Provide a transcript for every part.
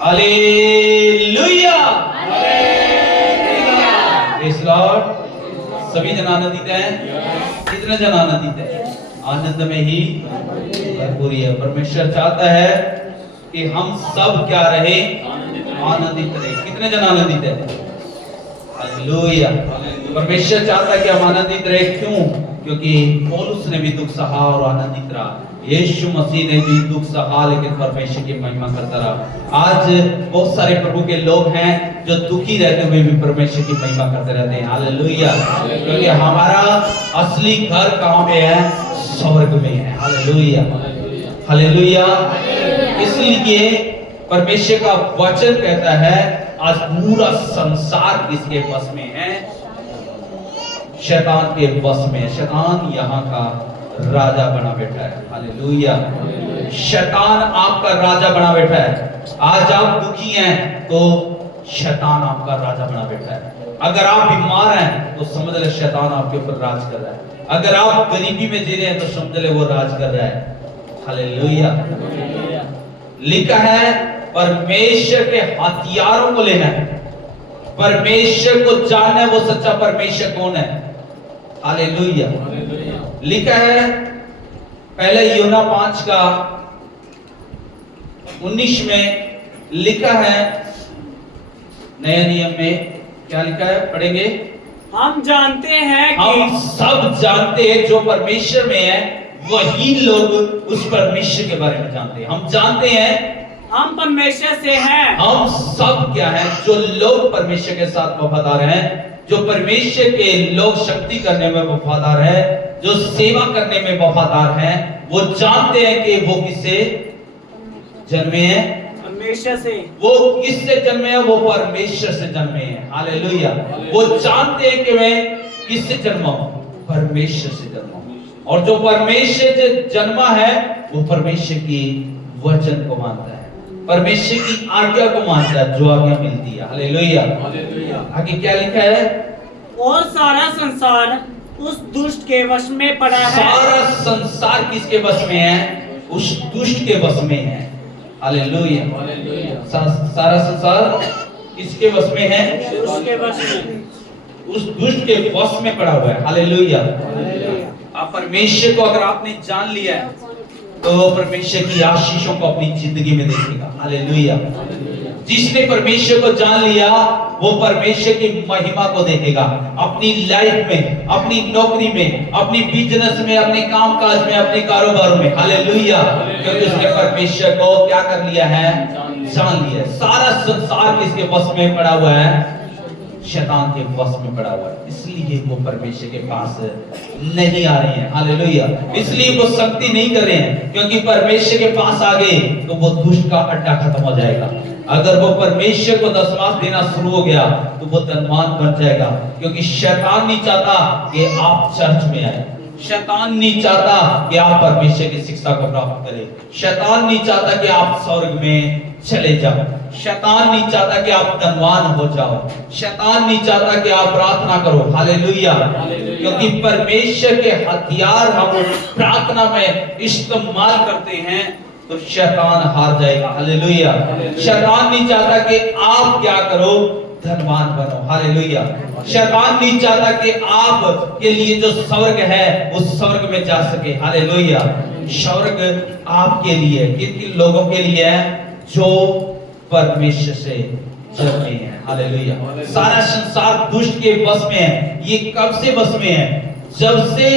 Hallelujah, praise Lord. सभी जन आनंदित हैं? कितने जन आनंदित हैं? आनंद में ही भरपूरी है। परमेश्वर चाहता है कि हम सब क्या रहे? आनंदित रहे। कितने जन आनंदित हैं? हालेलुया। परमेश्वर चाहता है कि हम आनंदित रहे। क्यों? क्योंकि पौलुस ने भी दुख सहा और आनंदित रहा। यीशु मसीह ने भी दुख सहा लेकिन परमेश्वर की महिमा करता रहा। आज बहुत सारे प्रभु के लोग हैं जो दुखी रहते हुए भी परमेश्वर की महिमा करते रहते हैं। हालेलुया। क्योंकि हमारा असली घर कहाँ पे है? स्वर्ग में है। Hallelujah, hallelujah. इसलिए परमेश्वर का वचन कहता है आज पूरा संसार किसके वश में है? शैतान के वश में। शैतान यहाँ का राजा बना बैठा है। हालेलुया। शैतान आपका राजा बना बैठा है। आज आप दुखी हैं तो शैतान आपका राजा बना बैठा है। अगर आप बीमार हैं तो समझ ले शैतान आपके ऊपर राज कर रहा है। अगर आप गरीबी में जी रहे हैं तो समझ ले वो राज कर रहा है। हालेलुया। लिखा है परमेश्वर के हथियारों को लेना है। परमेश्वर को जानना है वो सच्चा परमेश्वर कौन है। हालेलुया। लिखा है पहले यूहन्ना 5 का 19 में लिखा है, नया नियम में क्या लिखा है? पढ़ेंगे। हम जानते हैं कि हम सब जानते हैं जो परमेश्वर में है वही लोग उस परमेश्वर के बारे में जानते हैं। हम जानते हैं हम परमेश्वर से हैं। हम सब क्या हैं? जो लोग परमेश्वर के साथ वफादार हैं, जो परमेश्वर के लोग शक्ति करने में वफादार है, जो सेवा करने में वफादार हैं, वो जानते हैं कि वो किससे जन्मे हैं? परमेश्वर से। वो किससे जन्मे हैं? वो परमेश्वर से जन्मे हैं। हालेलुया। वो जानते हैं कि मैं किससे जन्मा हूं? परमेश्वर से जन्मा हूं। और जो परमेश्वर से जन्मा है वो परमेश्वर की वचन को मानता है, परमेश्वर की आज्ञा को मानता है, जो आज्ञा मिलती है। हालेलुया। आगे क्या लिखा है? और सारा संसार उस दुष्ट के वश में पड़ा है। सारा संसार किसके वश में है? उस दुष्ट के वश में है। हालेलुया। सारा संसार किसके वश में है? उसके वश में, उस दुष्ट के वश में पड़ा हुआ है। हालेलुया। आप परमेश्वर को अगर आपने जान लिया है तो वो परमेश्वर की आशीषों को अपनी जिंदगी में देखेगा। हालेलुया। जिसने परमेश्वर को जान लिया वो परमेश्वर की महिमा को देखेगा अपनी लाइफ में, अपनी नौकरी में, अपनी बिजनेस में, अपने कामकाज में, अपने कारोबार में। हालेलुया। क्योंकि उसने परमेश्वर को क्या कर लिया है? जान लिया। सारा संसार किसके वश में पड़ा हुआ है? शैतान के वश में पड़ा हुआ है। इसलिए वो परमेश्वर के पास नहीं आ रहे हैं। हालेलुया। इसलिए वो शक्ति नहीं कर रहे हैं, क्योंकि परमेश्वर के पास आ गए तो वो दुष्ट का अड्डा खत्म हो जाएगा। अगर वो परमेश्वर को दशमांश देना शुरू हो गया तो वो धनवान बन जाएगा। क्योंकि शैतान नहीं चाहता कि आप चर्च में आए, शैतान नहीं चाहता कि आप परमेश्वर की शिक्षा को प्राप्त करें, शैतान नहीं चाहता कि आप स्वर्ग में चले जाओ, शैतान नहीं चाहता कि आप धनवान हो जाओ, शैतान नहीं चाहता कि आप प्रार्थना करो। हालेलुया। क्योंकि परमेश्वर के हथियार हम प्रार्थना में इस्तेमाल करते हैं तो शैतान हार जाएगा। हालेलुया। शैतान नहीं चाहता कि आप क्या करो? धनवान बनो। हालेलुया। शैतान नहीं चाहता कि आप के लिए जो स्वर्ग है उस स्वर्ग में जा सके। हालेलुया। स्वर्ग आपके लिए, किन किन लोगों के लिए है? जो परमेश्वर से जन्मे हैं। हालेलुया। सारा संसार दुष्ट के वश में है। ये कब से वश में है? जब से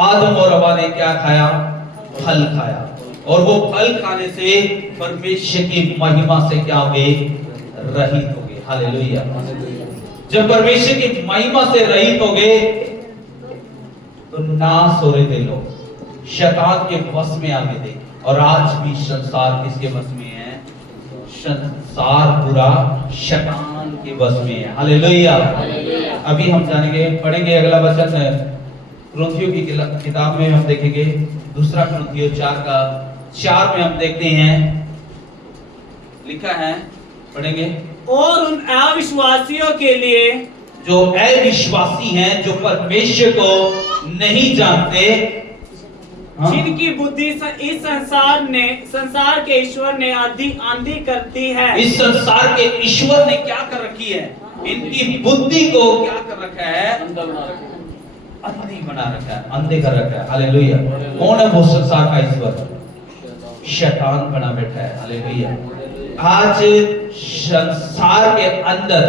आदम और हवा ने क्या खाया? फल खाया। और वो फल खाने से परमेश्वर की महिमा से क्या हो गए? रहित हो गए। हालेलुया। जब परमेश्वर की महिमा से रहित हो गए तो नाश हो रहे थे लोग, शैतान के वश में आ गए थे। और आज भी संसार किसके वश में है? संसार पूरा शैतान के वश में है। हालेलुया। अभी हम जानेंगे, पढ़ेंगे अगला वचन कुरिन्थियों की किताब में हम देखेंगे, दूसरा कुरिन्थियों 4 में हम देखते हैं, लिखा है, पढ़ेंगे। और उन अविश्वासियों के लिए जो अविश्वासी हैं, जो परमेश्वर को नहीं जानते, हाँ? जिनकी बुद्धि इस संसार के ईश्वर ने आंधी कर दी है। इस संसार के ईश्वर ने क्या कर रखी है? इनकी बुद्धि को क्या कर रखा है? अंधी बना रखा है, अंधे कर रखा है। हालेलुया। कौन है वो संसार का ईश्वर? शैतान बना बैठा है। हालेलुया। आज संसार के अंदर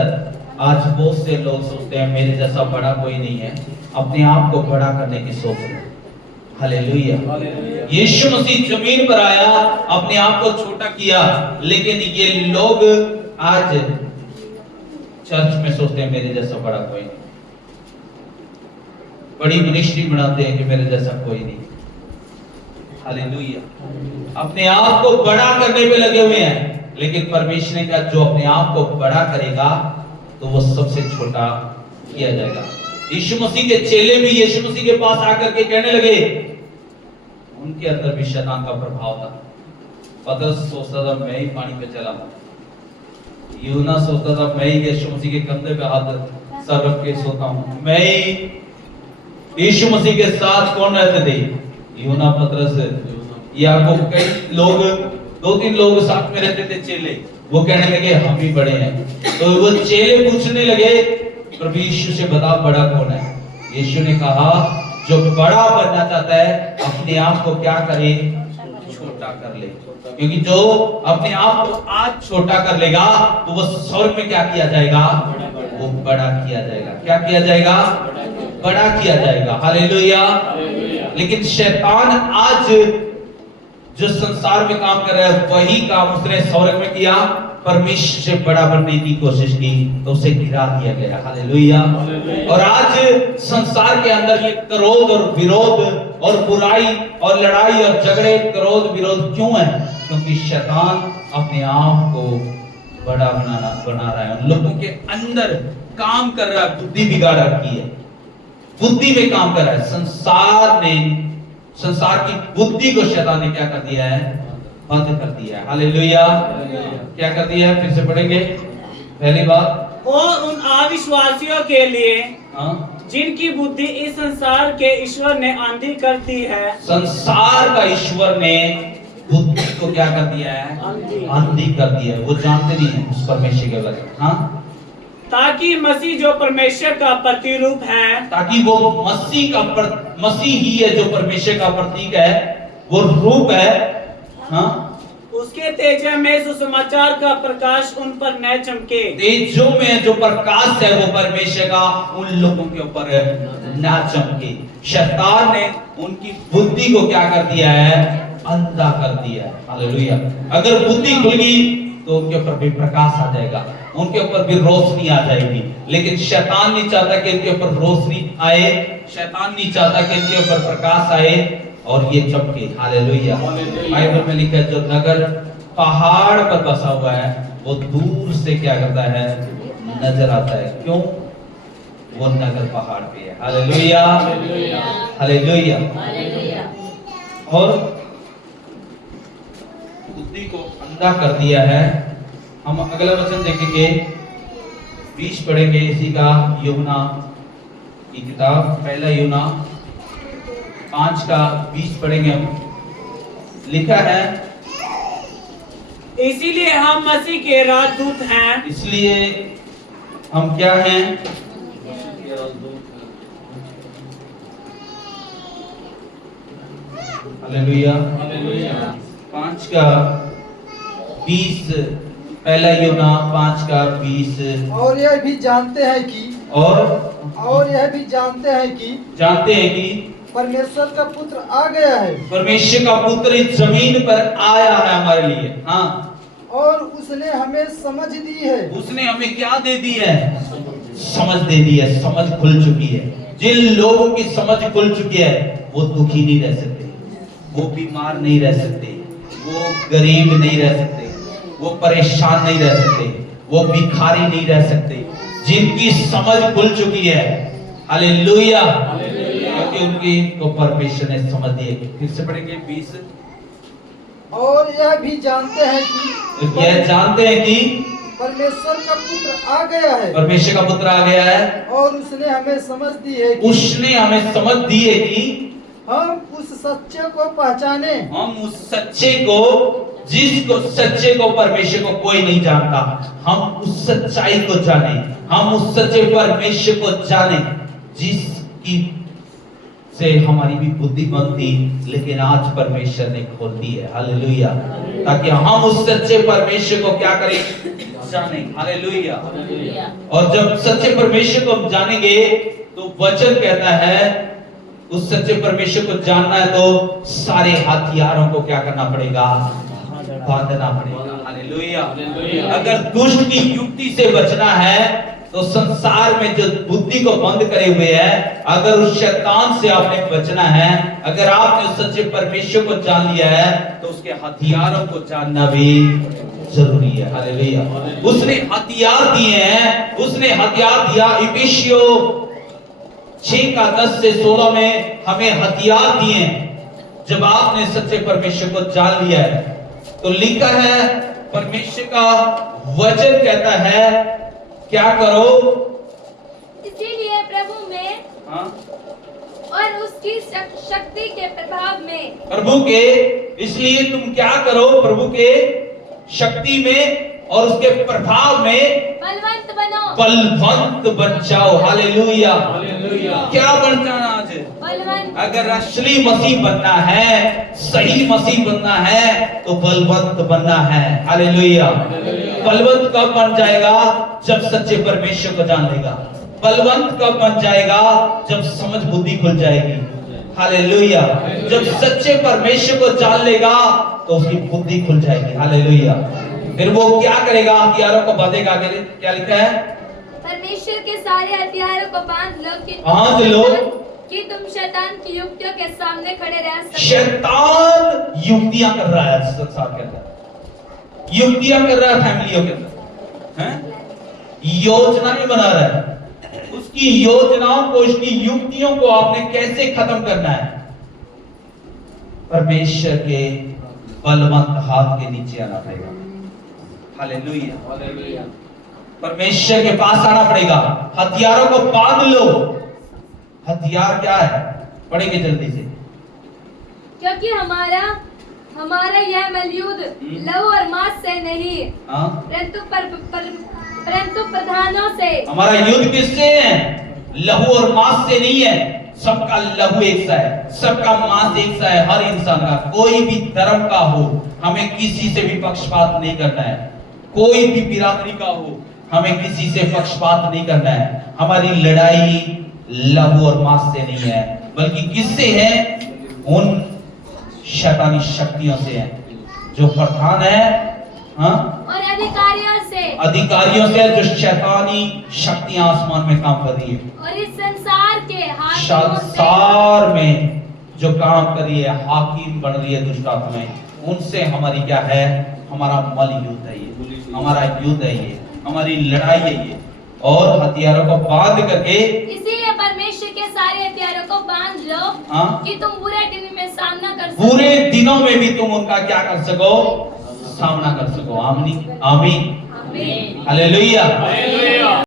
आज बहुत से लोग सोचते हैं मेरे जैसा बड़ा कोई नहीं है, अपने आप को बड़ा करने की सोच रहे हैं। हालेलुया। यीशु मसीह जमीन पर आया, अपने आप को छोटा किया, लेकिन ये लोग आज चर्च में सोचते हैं मेरे जैसा बड़ा कोई नहीं, बड़ी मिनिस्ट्री बनाते हैं कि मेरे जैसा कोई नहीं। हालेलुया। अपने आप को बड़ा करने पे लगे हुए हैं, लेकिन परमेश्वर ने कहा जो अपने आप को बड़ा करेगा तो वो सबसे छोटा किया जाएगा। यीशु मसीह के चेले भी यीशु मसीह के पास आकर के कहने लगे, उनके अंदर भी शैतान का प्रभाव था। पतरस सोचता था मैं ही पानी पे चला, यूहन्ना सोचता था मैं ही यीशु मसीह के कंधे पे हाथ सर रख के सोता हूं, मैं ही। यीशु मसीह के साथ कौन रहते थे? यूहन्ना, पतरस, याकूब, कई लोग, 2-3 लोग साथ में रहते थे चेले। वो कहने लगे हम ही बड़े हैं। तो वो चेले पूछने लगे प्रभु यीशु से बता बड़ा कौन है? यीशु ने कहा जो बड़ा बनना चाहता है अपने आप को क्या करे? छोटा कर ले। क्योंकि जो अपने आप को आज छोटा कर लेगा तो वो स्वर्ग में क्या किया जाएगा? वो बड़ा किया जाएगा। क्या किया जाएगा? बड़ा किया जाएगा। हालेलुया। लेकिन शैतान आज जो संसार में काम कर रहा है वही काम उसने स्वर्ग में किया। परमेश्वर से बड़ा बनने की कोशिश की तो उसे गिरा दिया गया। हालेलुया। और आज संसार के अंदर ये क्रोध और विरोध और बुराई और लड़ाई और झगड़े, क्रोध विरोध क्यों है? क्योंकि शैतान अपने आप को बड़ा बना रहा है, उन लोगों के अंदर काम कर रहा है, बुद्धि बिगाड़ रखी है, बुद्धि में काम कर रहा है। संसार की बुद्धि को शैतान ने क्या कर दिया है? बंद कर दिया है। हालेलुया। क्या कर दिया है? फिर से पढ़ेंगे। पहली बात, और उन अविश्वासियों के लिए हाँ? जिनकी बुद्धि इस संसार के ईश्वर ने आंधी कर दी है। संसार का ईश्वर ने बुद्धि को क्या कर दिया है? आंधी कर दिया है। वो जानते नहीं है उस परमेश्वर के बारे में। हाँ? ताकि मसीह जो परमेश्वर का प्रतिरूप है, ताकि वो मसीह ही है जो परमेश्वर का प्रतीक है, वो रूप है। हाँ? उसके तेजा में सुसमाचार का प्रकाश उन पर न चमके। तेजों में जो प्रकाश है वो परमेश्वर का उन लोगों के ऊपर ना चमके। शैतान ने उनकी बुद्धि को क्या कर दिया है? अंधा कर दिया है। हालेलुया। अगर बुद्धि खुल गई तो उनके ऊपर भी प्रकाश आ जाएगा, उनके ऊपर भी रोशनी आ जाएगी। लेकिन शैतान नहीं चाहता कि इनके ऊपर रोशनी आए, शैतान नहीं चाहता कि इनके ऊपर प्रकाश आए और ये चमके। हालेलुया। बाइबल में लिखा है जो नगर पहाड़ पर बसा हुआ है वो दूर से क्या करता है? नजर आता है। क्यों? वो नगर पहाड़ पे है। हालेलुया। हालेलुया। और बुद्धि को अंधा कर दिया है। हम अगला वचन देखेंगे, 20 पढ़ेंगे इसी का, यूहन्ना की किताब, पहला यूहन्ना 5 का 20 पढ़ेंगे हम। लिखा है इसीलिए हम मसीह के राजदूत हैं। इसलिए हम क्या हैं? हालेलुया। 5 का 20, पहला यूहन्ना 5 का 20। और यह भी जानते हैं कि जानते हैं कि परमेश्वर का पुत्र आ गया है। परमेश्वर का पुत्र इस जमीन पर आया है हमारे लिए। हाँ? और उसने हमें समझ दी है। उसने हमें क्या दे दी है? समझ दे दी है। समझ खुल चुकी है। जिन लोगों की समझ खुल चुकी है वो दुखी नहीं रह सकते, वो बीमार नहीं रह सकते, वो गरीब नहीं रह सकते, वो परेशान नहीं रह सकते, वो भिखारी नहीं रह सकते। जिनकी समझ खुल चुकी है, हालेलुया, क्योंकि उनकी को परमेश्वर ने समझ दी है। फिर से पढ़ेंगे 20। और यह भी जानते हैं कि यह जानते हैं कि परमेश्वर का पुत्र आ गया है। परमेश्वर का पुत्र आ गया है और उसने हमें समझ दी है कि उसने हमें समझ दी है कि हम उस सच्चे को पहचाने, हम उस सच्चे को, जिसको सच्चे को परमेश्वर को कोई नहीं जानता, हम उस सच्चाई को जाने, हम उस सच्चे परमेश्वर को जाने जिसकी से हमारी भी बुद्धि बंद थी, लेकिन आज परमेश्वर ने खोल दी है। हालेलुया। ताकि हम उस सच्चे परमेश्वर को क्या करें, जाने। हालेलुया। और जब सच्चे परमेश्वर को हम जानेंगे तो वचन कहता है उस सच्चे परमेश्वर को जानना है तो सारे हथियारों को क्या करना पड़ेगा, बांधना पड़ेगा। हालेलुया। अगर दुष्ट की युक्ति से बचना है तो संसार में जो बुद्धि को बंद करे हुए है, अगर उस शैतान से आपने बचना है, अगर आपने उस सच्चे परमेश्वर को जान लिया है तो उसके हथियारों को जानना भी जरूरी है। हालेलुया। उसने हथियार दिए हैं, उसने हथियार दिया। इफिसियों 6:10 से 16 में हमें हथियार दिए। जब आपने सच्चे परमेश्वर को जान लिया है तो लिखा है, परमेश्वर का वचन कहता है क्या करो, इसीलिए प्रभु में हाँ? और उसकी शक्ति के प्रभाव में, प्रभु के, इसलिए तुम क्या करो, प्रभु के शक्ति में और उसके प्रभाव में बलवंत बनो, बलवंत बन जाओ। हालेलुया। क्या बन जाना आज? बलवंत। अगर असली मसीह बनना है, सही मसीह बनना है तो बलवंत बनना है। हालेलुया। बलवंत कब बन जाएगा? जब सच्चे परमेश्वर को जान लेगा। बलवंत कब बन जाएगा? जब समझ बुद्धि खुल जाएगी। हालेलुया। जब सच्चे परमेश्वर को जान लेगा तो उसकी बुद्धि खुल जाएगी। हालेलुया। फिर वो क्या करेगा? हथियारों को बांधेगा। क्या लिखा है? परमेश्वर के सारे हथियारों को बांध लो कि तुम शैतान की युक्तियों के सामने खड़े रह सको। शैतान युक्तियां कर रहा है संसार के अंदर, युक्तियां कर रहा है फैमिलियों के अंदर, हैं? योजनाएं बना रहा है। उसकी योजनाओं को, उसकी युक्तियों को आपने कैसे खत्म करना है? परमेश्वर के बलवंत हाथ के नीचे आना पड़ेगा। हालेलुया। परमेश्वर के पास आना पड़ेगा। हथियारों को बांध लो। हथियार क्या है? पढ़ेंगे जल्दी से। क्योंकि हमारा यह मलयुद्ध लहू और मांस से नहीं, परंतु प्रधानों से। हमारा युद्ध किससे है? लहू और मांस से नहीं है। सबका लहू एक सा है, सबका मांस एक सा है। हर इंसान का, कोई भी धर्म का हो, हमें किसी से भी पक्षपात नहीं करना है। कोई भी बिरादरी का हो, हमें किसी से पक्षपात नहीं करना है। हमारी लड़ाई लहू और मांस से नहीं है, बल्कि किससे है? उन शैतानी शक्तियों से है जो प्रधान है, हाँ? और अधिकारियों से जो शैतानी शक्तियां आसमान में काम कर रही है, और इस संसार के संसार में जो काम कर रही है, हाकिम बन रही है दुष्ट आत्माएं, उनसे हमारी क्या है? हमारा मल युद्ध है ये, हमारा युद्ध है ये, हमारी लड़ाई है ये। और हथियारों को बांध करके, इसीलिए परमेश्वर के सारे हथियारों को बांध लो, हाँ? कि तुम बुरे दिन में सामना कर सको। बुरे दिनों में भी तुम उनका क्या कर सको? सामना कर सको। आमीन। आमीन। आमीन। हालेलुया।